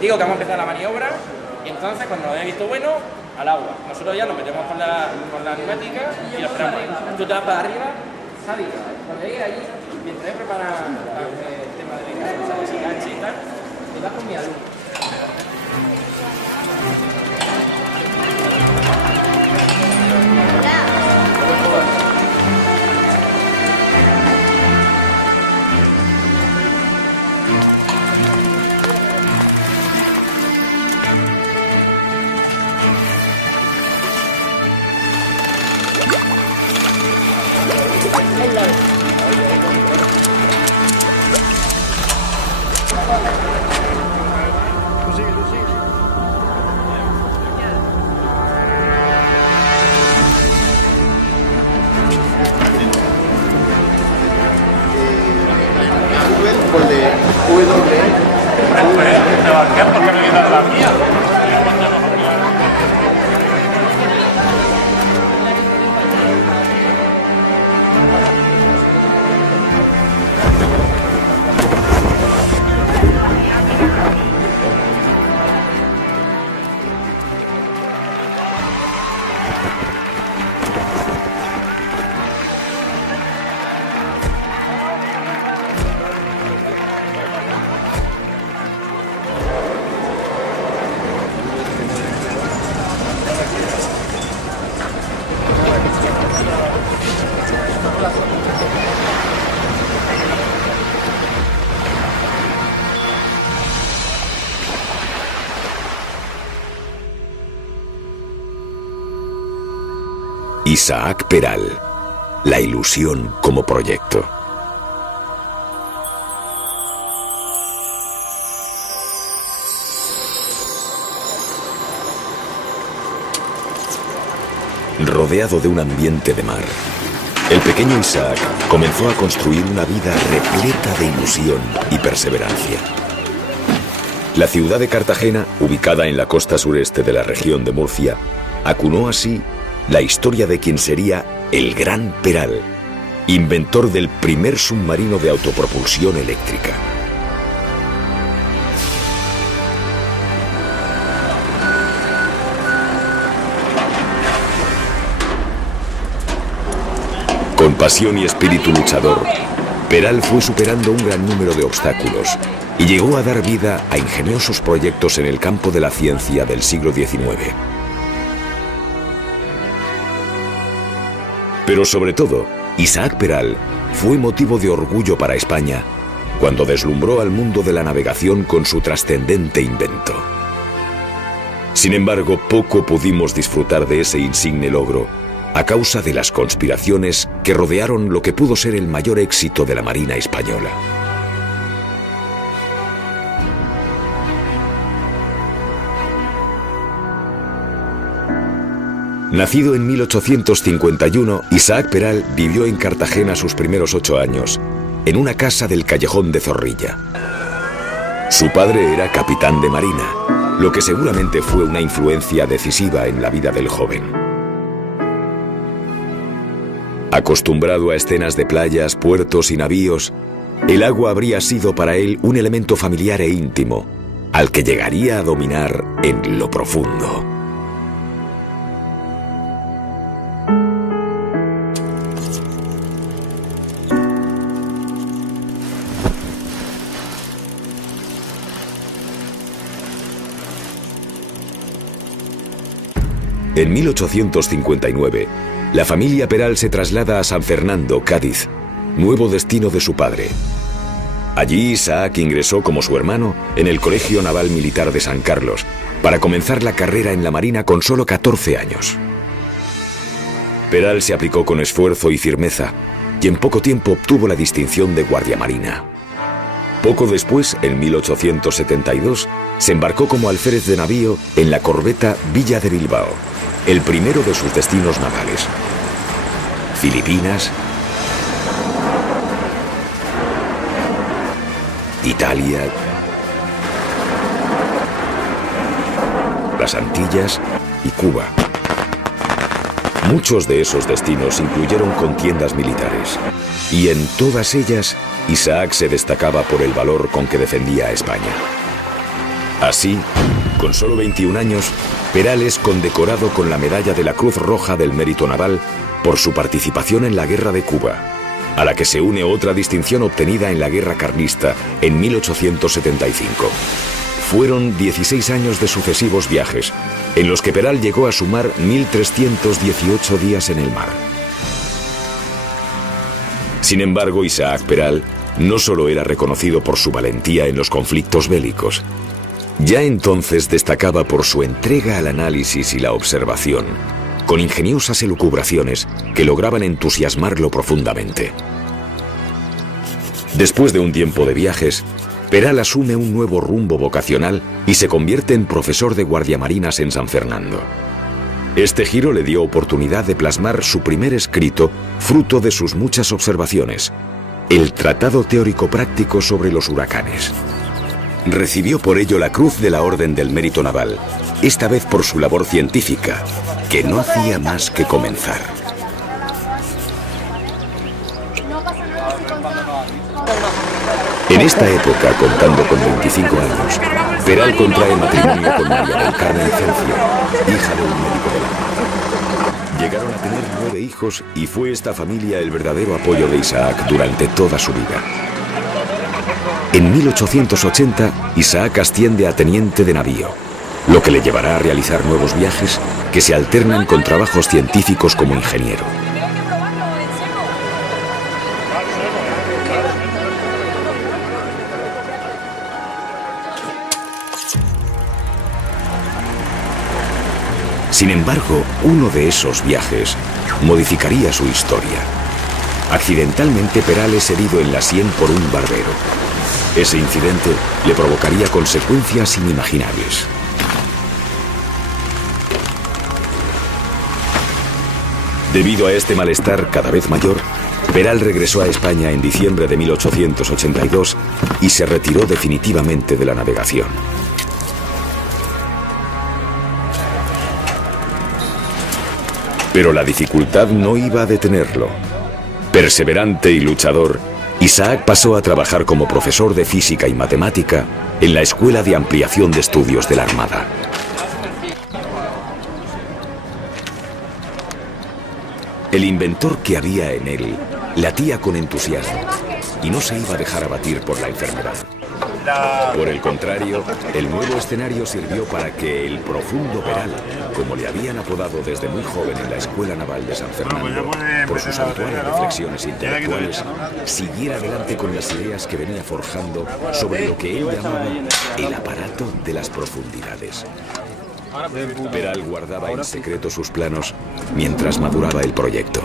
digo que vamos a empezar la maniobra y entonces cuando lo hayáis visto bueno, al agua. Nosotros ya nos metemos con la neumática y lo esperamos. Tú te vas para arriba, Javi, cuando llegues allí, mientras he preparado el tema de ese enganche y tal, te vas con mi alumno. ¿Por qué me quitas la mía? Isaac Peral, la ilusión como proyecto. Rodeado de un ambiente de mar, el pequeño Isaac comenzó a construir una vida repleta de ilusión y perseverancia. La ciudad de Cartagena, ubicada en la costa sureste de la región de Murcia, acunó así la historia de quien sería el Gran Peral, inventor del primer submarino de autopropulsión eléctrica. Con pasión y espíritu luchador, Peral fue superando un gran número de obstáculos y llegó a dar vida a ingeniosos proyectos en el campo de la ciencia del siglo XIX. Pero sobre todo, Isaac Peral fue motivo de orgullo para España cuando deslumbró al mundo de la navegación con su trascendente invento. Sin embargo, poco pudimos disfrutar de ese insigne logro a causa de las conspiraciones que rodearon lo que pudo ser el mayor éxito de la Marina española. Nacido en 1851, Isaac Peral vivió en Cartagena sus primeros 8 años, en una casa del Callejón de Zorrilla. Su padre era capitán de marina, lo que seguramente fue una influencia decisiva en la vida del joven. Acostumbrado a escenas de playas, puertos y navíos, el agua habría sido para él un elemento familiar e íntimo, al que llegaría a dominar en lo profundo. En 1859, la familia Peral se traslada a San Fernando, Cádiz, nuevo destino de su padre. Allí Isaac ingresó como su hermano en el Colegio Naval Militar de San Carlos, para comenzar la carrera en la Marina con solo 14 años. Peral se aplicó con esfuerzo y firmeza, y en poco tiempo obtuvo la distinción de guardiamarina. Poco después, en 1872, se embarcó como alférez de navío en la corbeta Villa de Bilbao, el primero de sus destinos navales. Filipinas, Italia, las Antillas y Cuba. Muchos de esos destinos incluyeron contiendas militares, y en todas ellas Isaac se destacaba por el valor con que defendía a España. Así, con solo 21 años, Peral es condecorado con la medalla de la Cruz Roja del Mérito Naval por su participación en la Guerra de Cuba, a la que se une otra distinción obtenida en la Guerra Carlista en 1875. Fueron 16 años de sucesivos viajes, en los que Peral llegó a sumar 1.318 días en el mar. Sin embargo, Isaac Peral no solo era reconocido por su valentía en los conflictos bélicos, ya entonces destacaba por su entrega al análisis y la observación, con ingeniosas elucubraciones que lograban entusiasmarlo profundamente. Después de un tiempo de viajes, Peral asume un nuevo rumbo vocacional y se convierte en profesor de guardiamarinas en San Fernando. Este giro le dio oportunidad de plasmar su primer escrito, fruto de sus muchas observaciones, el Tratado Teórico Práctico sobre los huracanes. Recibió por ello la Cruz de la Orden del Mérito Naval, esta vez por su labor científica, que no hacía más que comenzar. En esta época, contando con 25 años, Peral contrae matrimonio con María del Carmen Cencio, hija de un médico de la Armada. Llegaron a tener 9 hijos y fue esta familia el verdadero apoyo de Isaac durante toda su vida. En 1880, Isaac asciende a teniente de navío, lo que le llevará a realizar nuevos viajes que se alternan con trabajos científicos como ingeniero. Sin embargo, uno de esos viajes modificaría su historia. Accidentalmente, Peral es herido en la sien por un barbero. Ese incidente le provocaría consecuencias inimaginables. Debido a este malestar cada vez mayor, Peral regresó a España en diciembre de 1882 y se retiró definitivamente de la navegación. Pero la dificultad no iba a detenerlo. Perseverante y luchador, Isaac pasó a trabajar como profesor de física y matemática en la Escuela de Ampliación de Estudios de la Armada. El inventor que había en él latía con entusiasmo y no se iba a dejar abatir por la enfermedad. Por el contrario, el nuevo escenario sirvió para que el profundo Peral, como le habían apodado desde muy joven en la Escuela Naval de San Fernando, por sus habituales reflexiones intelectuales, siguiera adelante con las ideas que venía forjando sobre lo que él llamaba el aparato de las profundidades. Peral guardaba en secreto sus planos mientras maduraba el proyecto.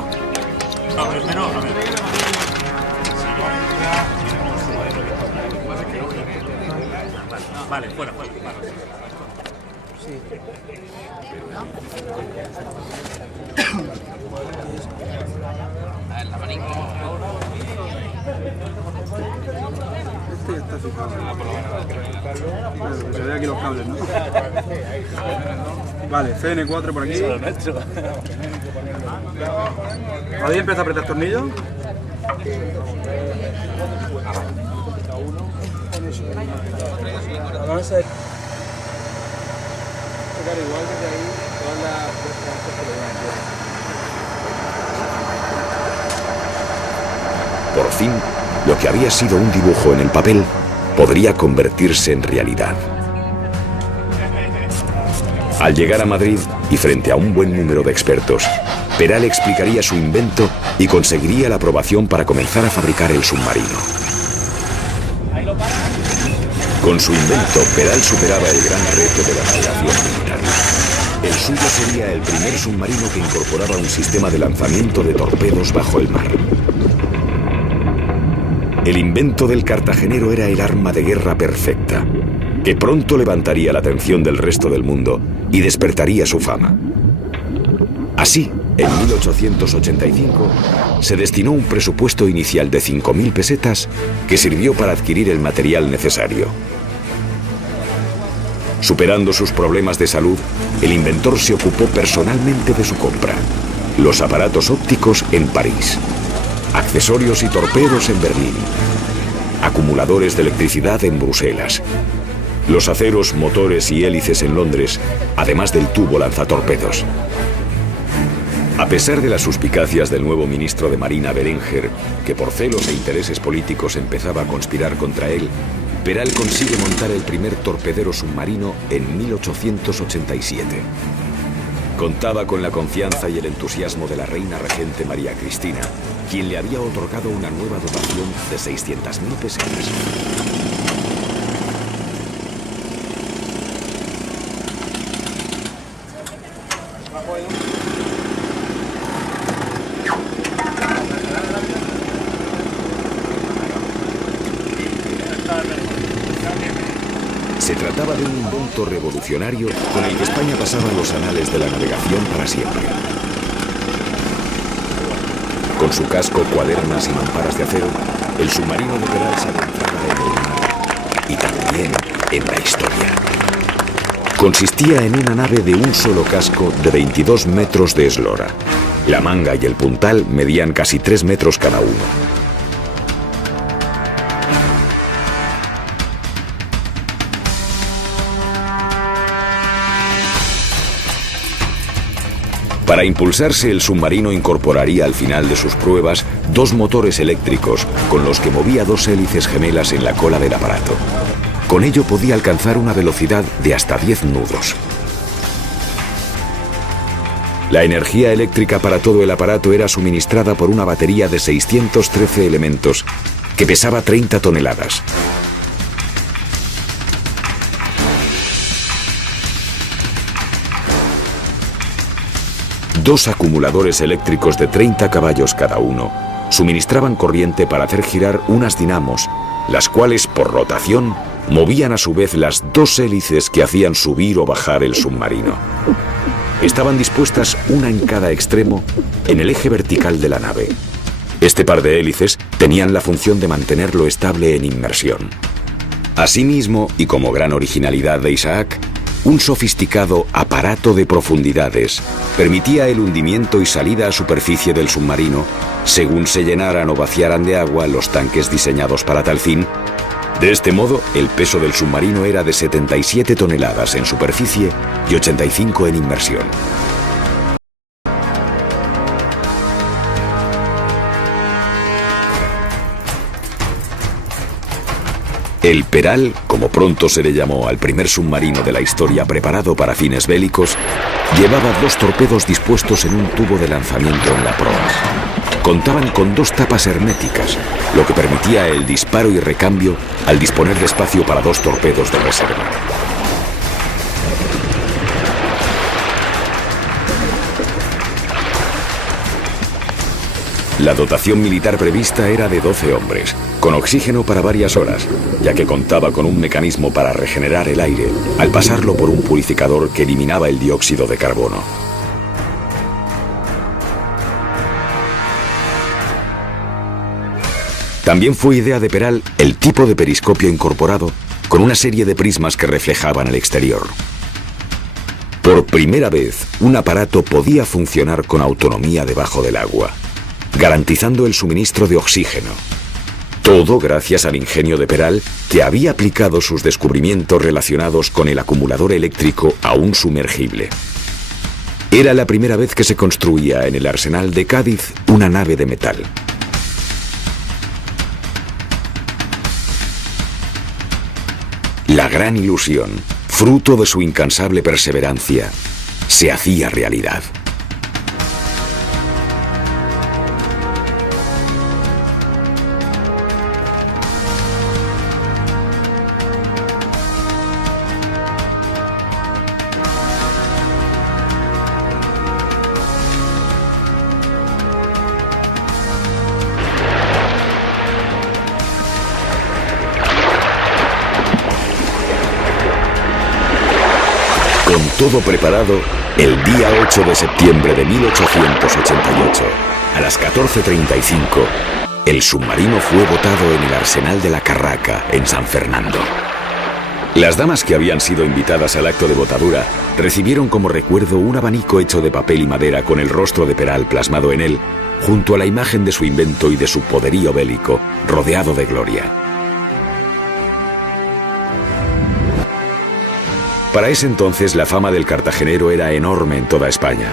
Vale, fuera. El abanico. Este ya está fijado. Bueno, se ve aquí los cables, ¿no? Vale, CN4 por aquí. Ahí empieza a apretar tornillos. Vamos a ver. Igual que de ahí todas las puestas que le dan. Por fin, lo que había sido un dibujo en el papel podría convertirse en realidad. Al llegar a Madrid y frente a un buen número de expertos, Peral explicaría su invento y conseguiría la aprobación para comenzar a fabricar el submarino. Con su invento, Peral superaba el gran reto de la navegación militar. El suyo sería el primer submarino que incorporaba un sistema de lanzamiento de torpedos bajo el mar. El invento del cartagenero era el arma de guerra perfecta, que pronto levantaría la atención del resto del mundo y despertaría su fama. Así, en 1885, se destinó un presupuesto inicial de 5.000 pesetas que sirvió para adquirir el material necesario. Superando sus problemas de salud, el inventor se ocupó personalmente de su compra. Los aparatos ópticos en París, accesorios y torpedos en Berlín, acumuladores de electricidad en Bruselas los aceros, motores y hélices en Londres, además del tubo lanzatorpedos. A pesar de las suspicacias del nuevo ministro de Marina Berenger, que por celos e intereses políticos empezaba a conspirar contra él, Peral consigue montar el primer torpedero submarino en 1887. Contaba con la confianza y el entusiasmo de la reina regente María Cristina, quien le había otorgado una nueva dotación de 600.000 pesetas. Se trataba de un invento revolucionario con el que España pasaba los anales de la navegación para siempre. Con su casco, cuadernas y mamparas de acero, el submarino de Peral se adentraba en el mar y también en la historia. Consistía en una nave de un solo casco de 22 metros de eslora. La manga y el puntal medían casi 3 metros cada uno. Para impulsarse, el submarino incorporaría al final de sus pruebas 2 motores eléctricos con los que movía 2 hélices gemelas en la cola del aparato. Con ello podía alcanzar una velocidad de hasta 10 nudos. La energía eléctrica para todo el aparato era suministrada por una batería de 613 elementos que pesaba 30 toneladas. Dos acumuladores eléctricos de 30 caballos cada uno suministraban corriente para hacer girar unas dinamos, las cuales, por rotación, movían a su vez las 2 hélices que hacían subir o bajar el submarino. Estaban dispuestas una en cada extremo en el eje vertical de la nave. Este par de hélices tenían la función de mantenerlo estable en inmersión. Asimismo, y como gran originalidad de Isaac, un sofisticado aparato de profundidades permitía el hundimiento y salida a superficie del submarino según se llenaran o vaciaran de agua los tanques diseñados para tal fin. De este modo, el peso del submarino era de 77 toneladas en superficie y 85 en inmersión. El Peral, como pronto se le llamó al primer submarino de la historia preparado para fines bélicos, llevaba 2 torpedos dispuestos en un tubo de lanzamiento en la proa. Contaban con 2 tapas herméticas, lo que permitía el disparo y recambio al disponer de espacio para 2 torpedos de reserva. La dotación militar prevista era de 12 hombres, con oxígeno para varias horas, ya que contaba con un mecanismo para regenerar el aire al pasarlo por un purificador que eliminaba el dióxido de carbono. También fue idea de Peral el tipo de periscopio incorporado con una serie de prismas que reflejaban el exterior. Por primera vez, un aparato podía funcionar con autonomía debajo del agua, garantizando el suministro de oxígeno. Todo gracias al ingenio de Peral, que había aplicado sus descubrimientos relacionados con el acumulador eléctrico a un sumergible. Era la primera vez que se construía en el arsenal de Cádiz una nave de metal. La gran ilusión, fruto de su incansable perseverancia, se hacía realidad. Con todo preparado, el día 8 de septiembre de 1888, a las 14:35, el submarino fue botado en el arsenal de la Carraca, en San Fernando. Las damas que habían sido invitadas al acto de botadura recibieron como recuerdo un abanico hecho de papel y madera con el rostro de Peral plasmado en él, junto a la imagen de su invento y de su poderío bélico, rodeado de gloria. para ese entonces la fama del cartagenero era enorme en toda España.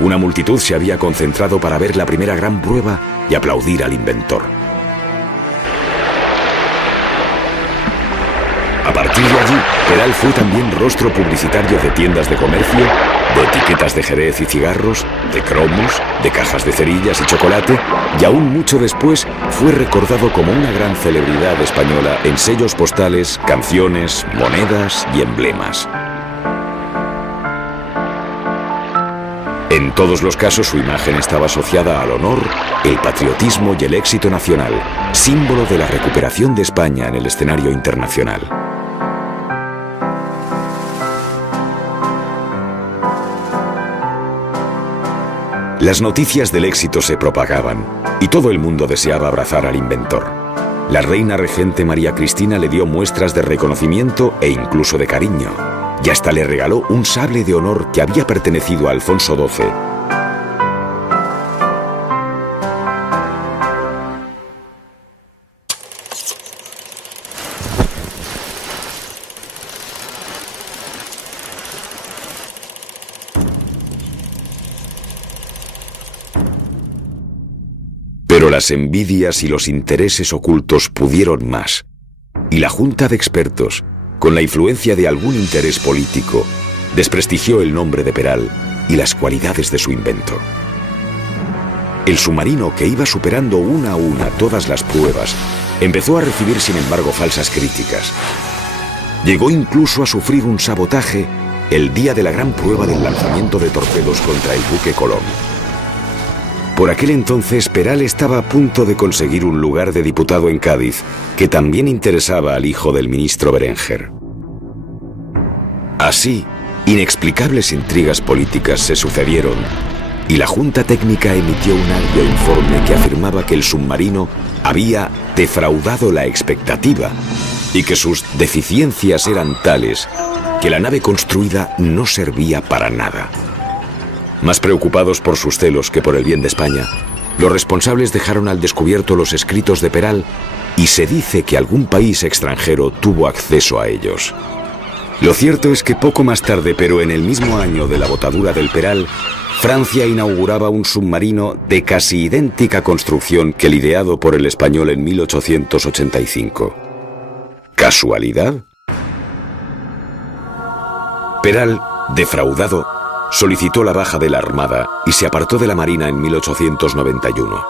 Una multitud se había concentrado para ver la primera gran prueba y aplaudir al inventor. A partir de allí, Peral fue también rostro publicitario de tiendas de comercio, de etiquetas de Jerez y cigarros, de cromos, de cajas de cerillas y chocolate, y aún mucho después fue recordado como una gran celebridad española en sellos postales, canciones, monedas y emblemas. En todos los casos su imagen estaba asociada al honor, el patriotismo y el éxito nacional, símbolo de la recuperación de España en el escenario internacional. Las noticias del éxito se propagaban y todo el mundo deseaba abrazar al inventor. La reina regente María Cristina le dio muestras de reconocimiento e incluso de cariño, y hasta le regaló un sable de honor que había pertenecido a Alfonso XII. Pero las envidias y los intereses ocultos pudieron más, y la junta de expertos, con la influencia de algún interés político, desprestigió el nombre de Peral y las cualidades de su invento. El submarino, que iba superando una a una todas las pruebas, empezó a recibir sin embargo falsas críticas. Llegó incluso a sufrir un sabotaje el día de la gran prueba del lanzamiento de torpedos contra el buque Colón. Por aquel entonces, Peral estaba a punto de conseguir un lugar de diputado en Cádiz, que también interesaba al hijo del ministro Berenguer. Así, inexplicables intrigas políticas se sucedieron, y la Junta Técnica emitió un arduo informe que afirmaba que el submarino había defraudado la expectativa y que sus deficiencias eran tales que la nave construida no servía para nada. Más preocupados por sus celos que por el bien de España, los responsables dejaron al descubierto los escritos de Peral y se dice que algún país extranjero tuvo acceso a ellos. Lo cierto es que poco más tarde, pero en el mismo año de la botadura del Peral, Francia inauguraba un submarino de casi idéntica construcción que el ideado por el español en 1885. ¿Casualidad? Peral, defraudado, solicitó la baja de la Armada y se apartó de la Marina en 1891.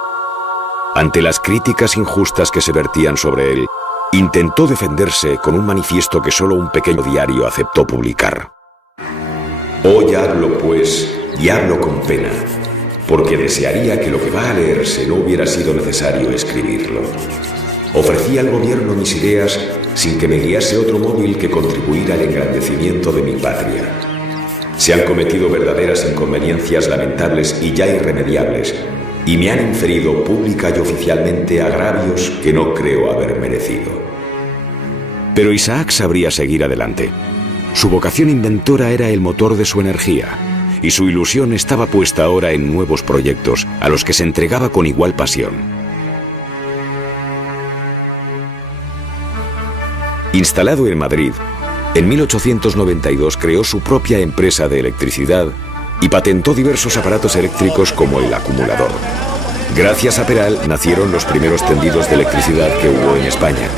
Ante las críticas injustas que se vertían sobre él, intentó defenderse con un manifiesto que solo un pequeño diario aceptó publicar. Hoy hablo, pues, y hablo con pena, porque desearía que lo que va a leerse no hubiera sido necesario escribirlo. Ofrecí al gobierno mis ideas sin que me guiase otro móvil que contribuir al engrandecimiento de mi patria. Se han cometido verdaderas inconveniencias lamentables y ya irremediables, y me han inferido pública y oficialmente agravios que no creo haber merecido. Pero Isaac sabría seguir adelante. Su vocación inventora era el motor de su energía, y su ilusión estaba puesta ahora en nuevos proyectos a los que se entregaba con igual pasión. Instalado en Madrid, en 1892 creó su propia empresa de electricidad y patentó diversos aparatos eléctricos como el acumulador. Gracias a Peral nacieron los primeros tendidos de electricidad que hubo en España.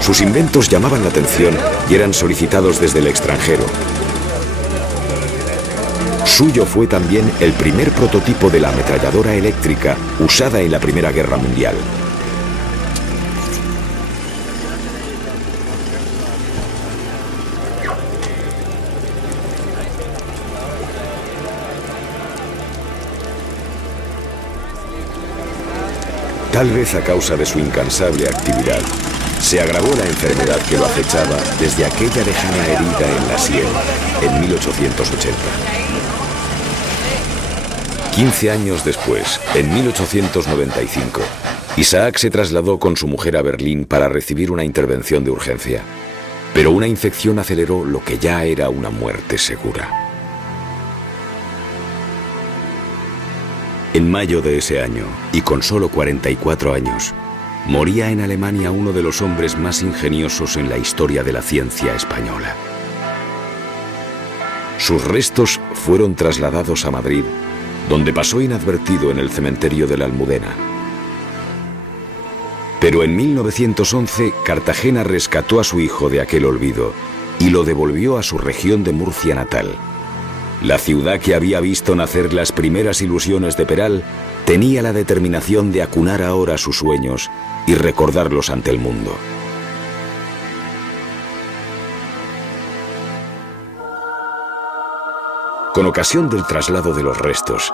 Sus inventos llamaban la atención y eran solicitados desde el extranjero. Suyo fue también el primer prototipo de la ametralladora eléctrica usada en la Primera Guerra Mundial. Tal vez a causa de su incansable actividad, se agravó la enfermedad que lo acechaba desde aquella lejana herida en la sien en 1880. 15 años después, en 1895, Isaac se trasladó con su mujer a Berlín para recibir una intervención de urgencia, pero una infección aceleró lo que ya era una muerte segura. En mayo de ese año, y con solo 44 años, moría en Alemania uno de los hombres más ingeniosos en la historia de la ciencia española. sus restos fueron trasladados a Madrid, donde pasó inadvertido en el cementerio de la Almudena. Pero en 1911, Cartagena rescató a su hijo de aquel olvido y lo devolvió a su región de Murcia natal. La ciudad que había visto nacer las primeras ilusiones de Peral tenía la determinación de acunar ahora sus sueños y recordarlos ante el mundo. Con ocasión del traslado de los restos,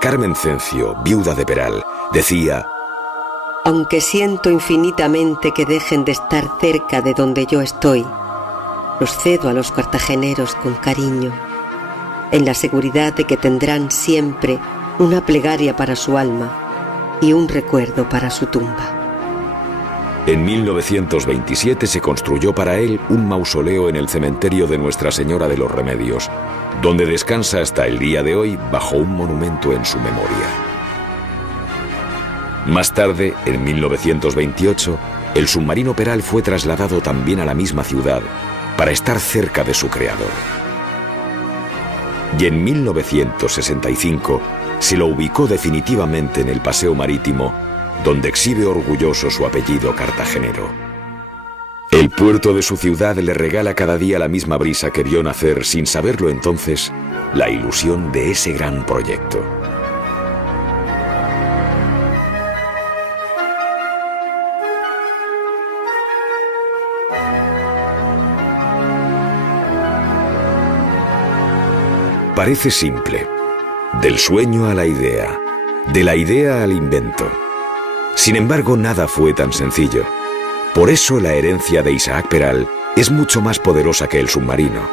Carmen Cencio, viuda de Peral, decía: aunque siento infinitamente que dejen de estar cerca de donde yo estoy, los cedo a los cartageneros con cariño, en la seguridad de que tendrán siempre una plegaria para su alma y un recuerdo para su tumba. En 1927 se construyó para él un mausoleo en el cementerio de Nuestra Señora de los Remedios, donde descansa hasta el día de hoy bajo un monumento en su memoria. Más tarde, en 1928, el submarino Peral fue trasladado también a la misma ciudad para estar cerca de su creador. Y en 1965 se lo ubicó definitivamente en el Paseo Marítimo, donde exhibe orgulloso su apellido cartagenero. El puerto de su ciudad le regala cada día la misma brisa que vio nacer, sin saberlo entonces, la ilusión de ese gran proyecto. Parece simple, del sueño a la idea, de la idea al invento. Sin embargo, nada fue tan sencillo. Por eso la herencia de Isaac Peral es mucho más poderosa que el submarino.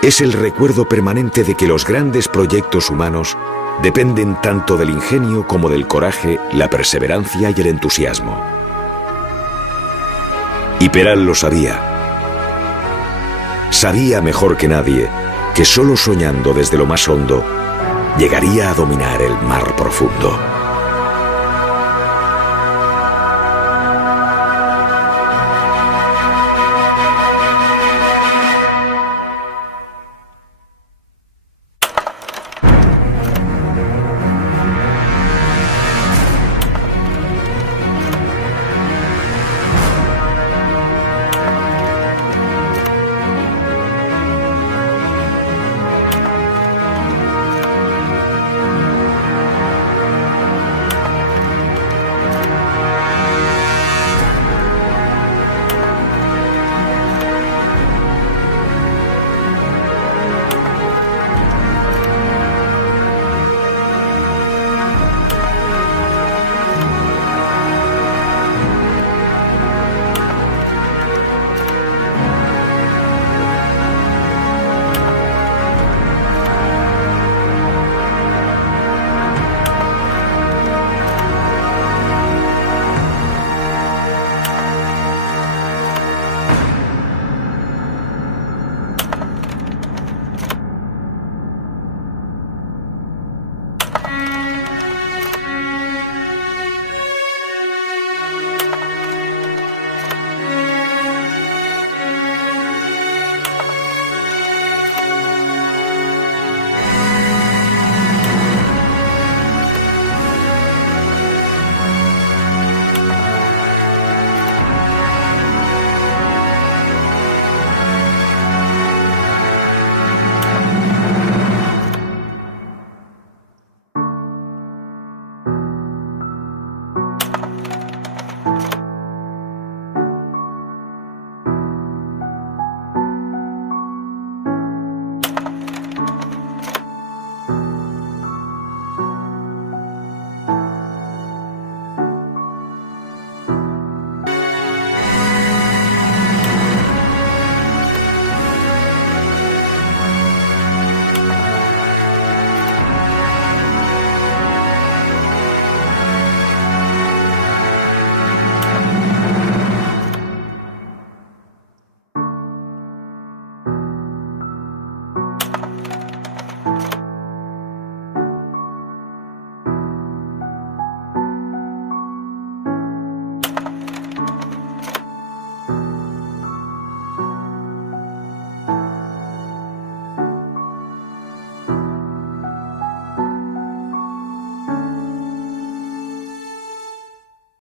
Es el recuerdo permanente de que los grandes proyectos humanos dependen tanto del ingenio como del coraje, la perseverancia y el entusiasmo. Y Peral lo sabía. Sabía mejor que nadie que solo soñando desde lo más hondo llegaría a dominar el mar profundo.